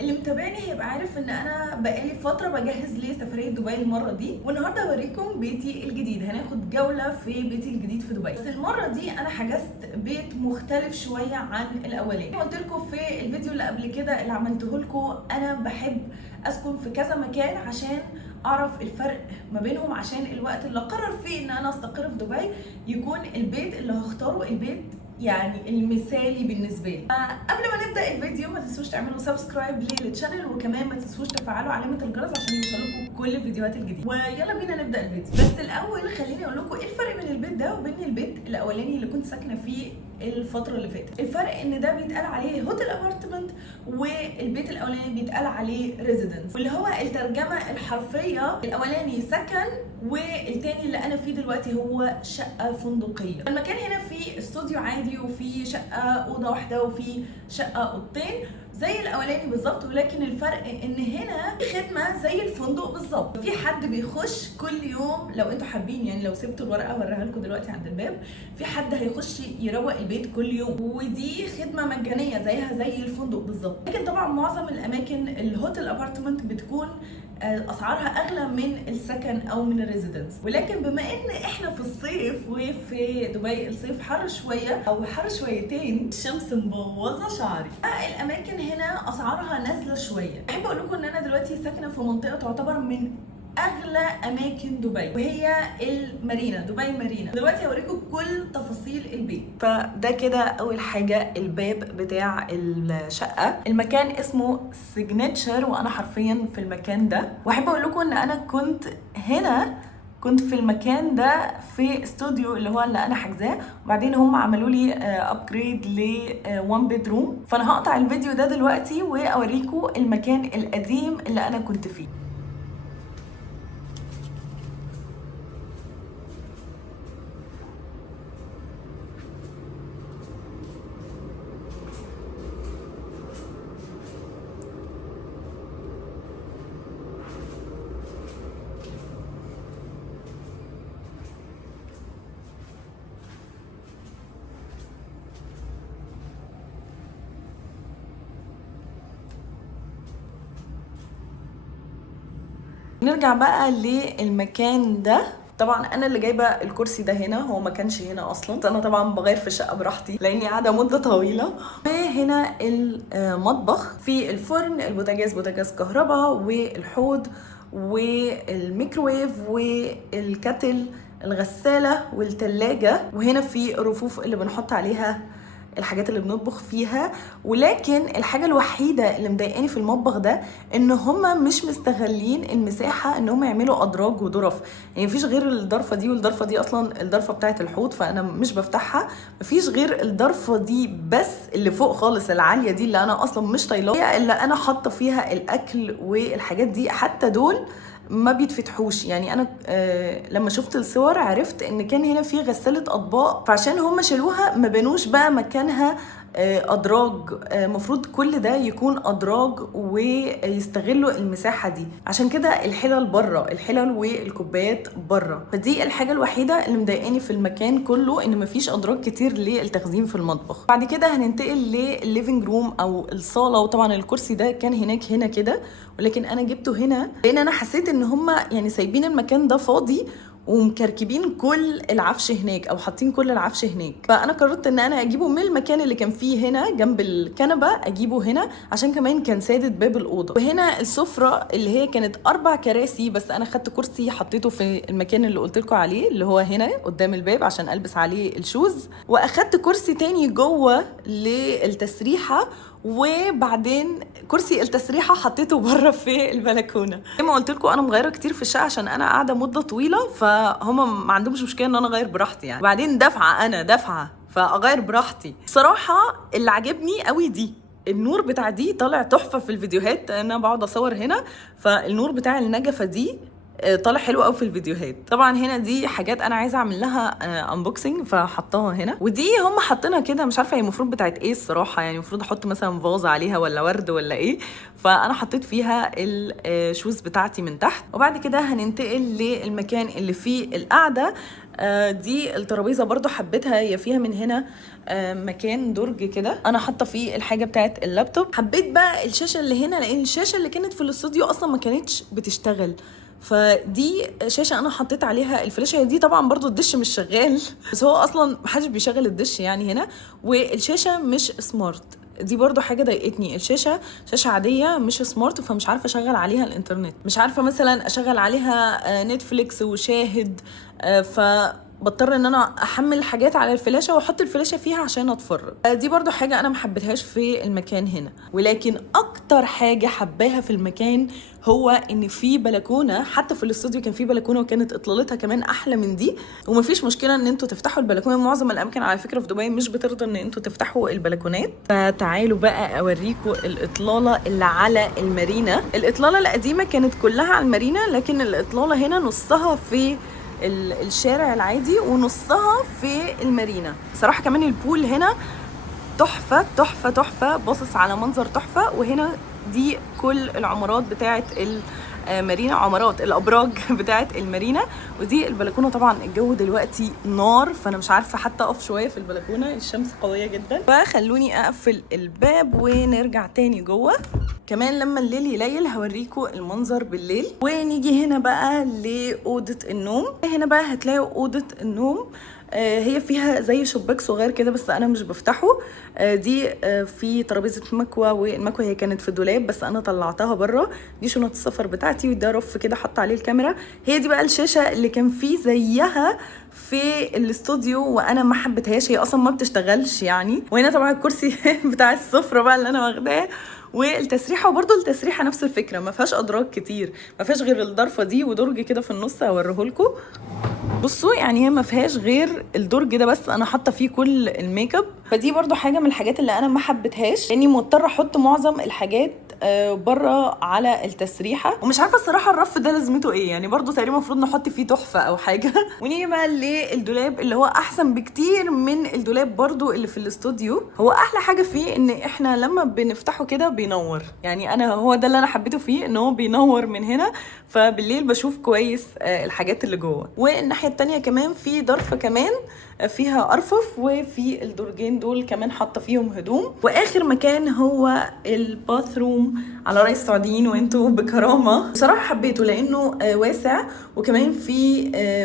اللي متابعني هيبقى عارف ان انا بقالي فتره بجهز لسفريه دبي المره دي، والنهارده هوريكم بيتي الجديد. هناخد جوله في بيتي الجديد في دبي، بس المره دي انا حجزت بيت مختلف شويه عن الاولاني. قلت لكم في الفيديو اللي قبل كده اللي عملته لكم انا بحب اسكن في كذا مكان عشان اعرف الفرق ما بينهم، عشان الوقت اللي اقرر فيه ان انا استقر في دبي يكون البيت اللي هختاره البيت يعني المثالي بالنسبه لي. قبل ما نبدا الفيديو ما تنسوش تعملوا سبسكرايب للشانل، وكمان ما تنسوش تفعلوا علامه الجرس عشان يوصلكم كل الفيديوهات الجديده. ويلا بينا نبدا الفيديو. بس الاول خليني اقول لكم ايه الفرق بين البيت ده وبين البيت الاولاني اللي كنت ساكنه فيه الفتره اللي فاتت. الفرق ان ده بيتقال عليه هوتيل ابارتمنت، والبيت الاولاني بيتقال عليه ريزيدنس، واللي هو الترجمه الحرفيه الاولاني سكن والتاني اللي انا فيه دلوقتي هو شقه فندقيه. المكان هنا فيه استوديو عادي، وفي شقه اوضه واحده، وفي شقه اوضتين زي الاولاني بالظبط، ولكن الفرق ان هنا في خدمه زي الفندق بالظبط. في حد بيخش كل يوم لو انتوا حابين، يعني لو سبتوا الورقه اوريها لكم دلوقتي عند الباب، في حد هيخش يروق البيت كل يوم، ودي خدمه مجانيه زيها زي الفندق بالظبط. لكن طبعا معظم الاماكن الهوتيل ابارتمنت بتكون اسعارها اغلى من السكن او من الريزيدنس. ولكن بما ان احنا في الصيف، وفي دبي الصيف حر شويه او حر شويتين، الشمس مبوظه شعري، الاماكن هنا اسعارها نازله شويه. احب اقول لكم ان انا دلوقتي ساكنه في منطقه تعتبر من اغلى اماكن دبي، وهي المارينا، دبي مارينا. دلوقتي هوريكم كل تفاصيل البيت. فده كده اول حاجه الباب بتاع الشقه. المكان اسمه سيجنتشر، وانا حرفيا في المكان ده. واحب اقول لكم ان انا كنت في المكان ده في استوديو اللي هو اللي انا حاجزاه، وبعدين هم عملوا لي ابجريد ل 1 بيدروم. فانا هقطع الفيديو ده دلوقتي واوريكم المكان القديم اللي انا كنت فيه. نرجع بقى للمكان ده. طبعا انا اللي جايبه الكرسي ده هنا، هو ما كانش هنا اصلا. انا طبعا بغير في الشقه براحتي لاني قاعده مده طويله. وهنا المطبخ، في الفرن، بوتاجاز كهرباء، والحوض، والميكروويف، والكاتل، الغساله، والتلاجة. وهنا في رفوف اللي بنحط عليها الحاجات اللي بنطبخ فيها. ولكن الحاجه الوحيده اللي مضايقاني في المطبخ ده ان هما مش مستغلين المساحه ان هما يعملوا ادراج وظرف. يعني مفيش غير الضرفه دي، والضرفه دي اصلا الضرفه بتاعه الحوض فانا مش بفتحها. مفيش غير الضرفه دي بس اللي فوق خالص العاليه دي اللي انا اصلا مش طايلاها، اللي انا حاطه فيها الاكل والحاجات دي. حتى دول ما بيتفتحوش. يعني انا لما شفت الصور عرفت ان كان هنا في غسالة اطباق، فعشان هم شالوها ما بنوش بقى مكانها ادراج. مفروض كل ده يكون ادراج ويستغلوا المساحه دي. عشان كده الحلل بره، الحلل والكوبايات بره. فدي الحاجه الوحيده اللي مضايقاني في المكان كله، ان مفيش ادراج كتير للتخزين في المطبخ. بعد كده هننتقل للليفينج روم او الصاله. وطبعا الكرسي ده كان هنا كده، ولكن انا جبته هنا لان انا حسيت ان هم يعني سايبين المكان ده فاضي ومكركبين كل العفش هناك، او حاطين كل العفش هناك. فانا قررت ان انا اجيبه من المكان اللي كان فيه هنا جنب الكنبه، اجيبه هنا عشان كمان كان سادد باب الاوضه. وهنا السفره اللي هي كانت 4 كراسي، بس انا خدت كرسي حطيته في المكان اللي قلت لكم عليه اللي هو هنا قدام الباب عشان البس عليه الشوز. واخدت كرسي تاني جوه للتسريحه، وبعدين كرسي التسريحه حطيته بره في البلكونه. زي ما قلت لكم انا مغيره كتير في الشقه عشان انا قاعده مده طويله، فهم ما عندهمش مشكله ان انا اغير براحتي يعني. وبعدين دافعه فاغير براحتي. صراحه اللي عجبني قوي دي النور بتاع دي طالع تحفه في الفيديوهات. انا بقعد اصور هنا، فالنور بتاع النجفه دي طالع حلو قوي في الفيديوهات. طبعا هنا دي حاجات انا عايزه اعمل لها انبوكسنج فحطاها هنا. ودي هم حاطينها كده، مش عارفه هي المفروض بتاعت ايه الصراحه، يعني المفروض احط مثلا فازه عليها ولا ورد ولا ايه. فانا حطيت فيها الشوز بتاعتي من تحت. وبعد كده هننتقل للمكان اللي فيه القعده. دي الترابيزه برضو حبيتها، هي فيها من هنا مكان درج كده انا حاطه فيه الحاجه بتاعت اللابتوب. حبيت بقى الشاشه اللي هنا لان الشاشه اللي كانت في الاستوديو اصلا ما كانتش بتشتغل، فدي شاشه انا حطيت عليها الفلاشه. دي طبعا برضو الدش مش شغال، بس هو اصلا محدش بيشغل الدش يعني هنا، والشاشه مش سمارت. دي برضو حاجة ضايقتني، الشاشة شاشة عادية مش سمارت، فمش عارفة اشغل عليها الانترنت، مش عارفة مثلا اشغل عليها نتفليكس وشاهد، فبضطر ان انا احمل حاجات على الفلاشة واحط الفلاشة فيها عشان اتفرج. دي برضو حاجة انا محبتهاش في المكان هنا. ولكن اكتر حاجة حباها في المكان هو ان في بلكونه، حتى في الاستوديو كان في بلكونه وكانت اطلالتها كمان احلى من دي، ومفيش مشكله ان انتوا تفتحوا البلكونه. معظم الاماكن على فكره في دبي مش بترضى ان انتوا تفتحوا البلكونات. فتعالوا بقى اوريكم الاطلاله اللي على المارينا. الاطلاله القديمه كانت كلها على المارينا، لكن الاطلاله هنا نصها في الشارع العادي ونصها في المارينا. صراحه كمان البول هنا تحفه تحفه تحفه، باصص على منظر تحفه. وهنا دي كل العمارات بتاعه المارينا، عمارات الابراج بتاعه المارينا. ودي البلكونه. طبعا الجو دلوقتي نار، فانا مش عارفه حتى اقف شويه في البلكونه، الشمس قويه جدا. فخلوني اقفل الباب ونرجع تاني جوه. كمان لما الليل يليل هوريكم المنظر بالليل. ونيجي هنا بقى لاوضه النوم. هنا بقى هتلاقوا اوضه النوم، هي فيها زي شباك صغير كده بس انا مش بفتحه. دي في ترابيزه مكوى، والمكوى هي كانت في الدولاب بس انا طلعتها بره. دي شنط السفر بتاعتي، وده رف كده حط عليه الكاميرا. هي دي بقى الشاشه اللي كان فيه زيها في الاستوديو وانا ما حبيتهاش، هي اصلا ما بتشتغلش يعني. وهنا طبعا الكرسي بتاع السفره بقى اللي انا واخداه، والتسريحه. وبرده التسريحه نفس الفكره، ما فيهاش ادراج كتير، ما فيهاش غير الضرفه دي ودرج كده في النص هوريهولكم. بصوا يعني هي ما فيهاش غير الدرج ده بس انا حاطه فيه كل الميك اب. فدي برضو حاجه من الحاجات اللي انا ما حبيتهاش، لاني مضطره احط معظم الحاجات بره على التسريحه. ومش عارفه الصراحه الرف ده لازمته ايه يعني، برضو تقريبا المفروض نحط فيه تحفه او حاجه. ونيجي بقى للدولاب اللي هو احسن بكتير من الدولاب برضو اللي في الاستوديو. هو احلى حاجه فيه ان احنا لما بنفتحه كده بينور، يعني انا هو ده اللي انا حبيته فيه، ان هو بينور من هنا، فبالليل بشوف كويس الحاجات اللي جوه. والناحيه التانية كمان في ضرفه كمان فيها ارفف، وفي الدرجين دول كمان حاطه فيهم هدوم. واخر مكان هو الباثروم على رأي السعوديين وانتوا بكرامه. بصراحه حبيته لانه واسع، وكمان في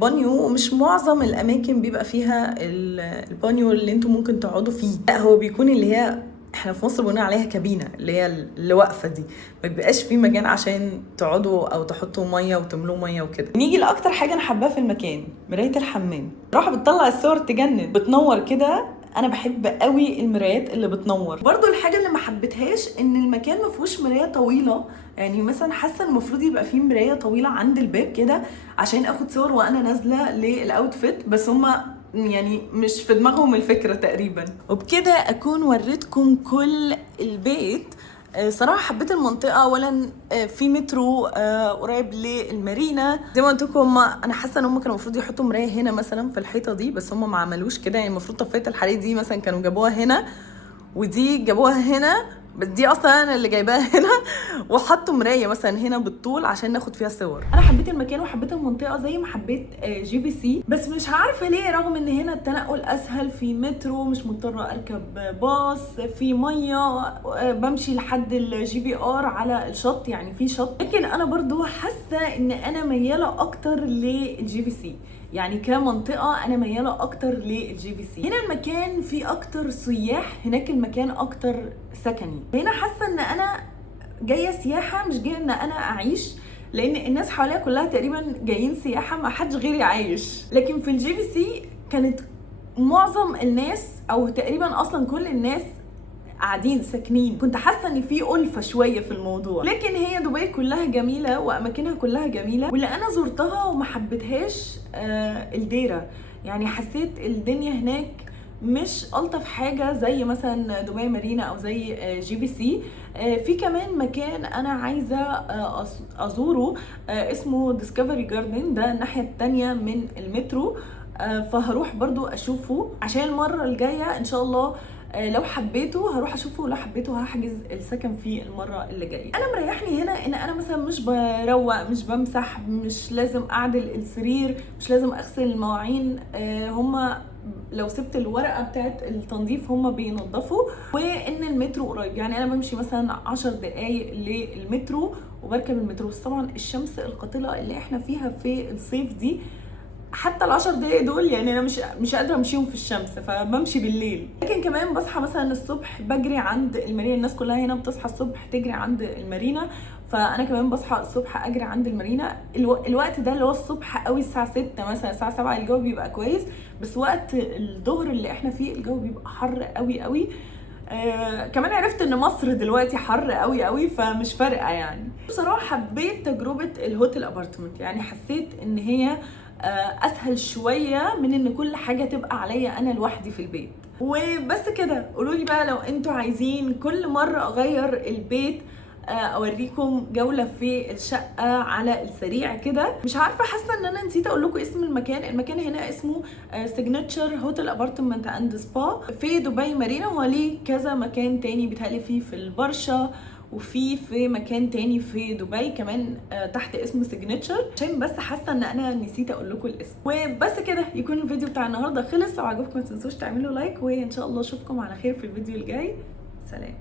بانيو، ومش معظم الاماكن بيبقى فيها البانيو اللي انتوا ممكن تقعدوا فيه، لا هو بيكون اللي هي احنا في مصر بنقول عليها كابينه، اللي هي اللي واقفه دي، ما بيبقاش في مكان عشان تقعدوا او تحطوا ميه وتملوا ميه وكده. نيجي لاكتر حاجه انا حباها في المكان، مرايه الحمام. راح بتطلع الصور تجنن، بتنور كده. انا بحب قوي المرايات اللي بتنور. برضو الحاجه اللي ما حبيتهاش ان المكان ما فيهوش مرايه طويله، يعني مثلا حاسه المفروض يبقى فيه مرايه طويله عند الباب كده عشان اخد صور وانا نازله للاوتفيت، بس هما يعني مش في دماغهم الفكرة تقريبا. وبكده اكون وريتكم كل البيت. صراحة حبيت المنطقة. اولا في مترو قريب للمارينا. زي ما قلت لكم انا حاسة ان هم كانوا المفروض يحطوا مراية هنا مثلا في الحيطة دي، بس هم ما عملوش كده. يعني المفروض طفاية الحريق دي مثلا كانوا جابوها هنا، ودي جابوها هنا، بس دي اصلا انا اللي جايباها هنا. وحطوا مرايه مثلا هنا بالطول عشان ناخد فيها صور. انا حبيت المكان وحبيت المنطقه زي ما حبيت جي بي سي، بس مش عارفه ليه رغم ان هنا التنقل اسهل، في مترو مش مضطره اركب باص، في ميه بمشي لحد الجي بي ار على الشط، يعني في شط. لكن انا برضو حاسه ان انا مياله اكتر للجي بي سي، يعني كمنطقه انا مياله اكتر للجي بي سي. هنا المكان فيه اكتر سياح، هناك المكان اكتر سكني. هنا حاسه ان انا جايه سياحه مش جايه ان انا اعيش، لان الناس حواليا كلها تقريبا جايين سياحه، ما حدش غيري عايش. لكن في الجي بي سي كانت معظم الناس او تقريبا اصلا كل الناس قاعدين ساكنين، كنت حاسه ان في ألفة شويه في الموضوع. لكن هي دبي كلها جميله واماكنها كلها جميله، واللي انا زرتها وما حبيتهاش الديره. يعني حسيت الدنيا هناك مش الطف حاجه زي مثلا دبي مارينا او زي جي بي سي. في كمان مكان انا عايزه ازوره اسمه ديسكفري جاردن، ده الناحيه التانية من المترو. فهروح برضو اشوفه عشان المره الجايه ان شاء الله لو حبيته هروح اشوفه، ولو حبيته هحجز السكن فيه المره اللي جايه. انا مريحني هنا ان انا مثلا مش بروق، مش بمسح، مش لازم اعدل السرير، مش لازم اغسل المواعين. هما لو سبت الورقه بتاعت التنظيف هما بينظفوا، وان المترو قريب. يعني انا بمشي مثلا 10 دقايق للمترو وبركب المترو. بس طبعا الشمس القاتله اللي احنا فيها في الصيف دي، حتى ال10 دقايق دول يعني انا مش قادره امشيهم في الشمس، فبمشي بالليل. لكن كمان بصحى مثلا الصبح بجري عند المارينا. الناس كلها هنا بتصحى الصبح تجري عند المارينا، فانا كمان بصحى الصبح اجري عند المارينا. الوقت ده اللي هو الصبح قوي، الساعه 6 مثلا، الساعه 7 الجو بيبقى كويس. بس وقت الظهر اللي احنا فيه الجو بيبقى حر قوي قوي. كمان عرفت ان مصر دلوقتي حر قوي قوي، فمش فارقه يعني. بصراحه حبيت تجربه الهوتيل ابارتمنت، يعني حسيت ان هي اسهل شويه من ان كل حاجه تبقى عليا انا لوحدي في البيت. وبس كده. قولوا لي بقى لو انتوا عايزين كل مره اغير البيت اوريكم جوله في الشقه على السريع كده. مش عارفه، حاسه ان انا نسيت اقول لكم اسم المكان هنا اسمه سيجنتشر هوتيل ابارتمنت اند سبا في دبي مارينا. هو ليه كذا مكان تاني، بيتهيألي فيه في البرشا، وفي مكان تاني في دبي كمان تحت اسم سيجنتشر، عشان بس حاسه ان انا نسيت اقول لكم الاسم. وبس كده يكون الفيديو بتاع النهارده خلص. لو عجبكم ما تنسوش تعملوا لايك، وان شاء الله اشوفكم على خير في الفيديو الجاي. سلام.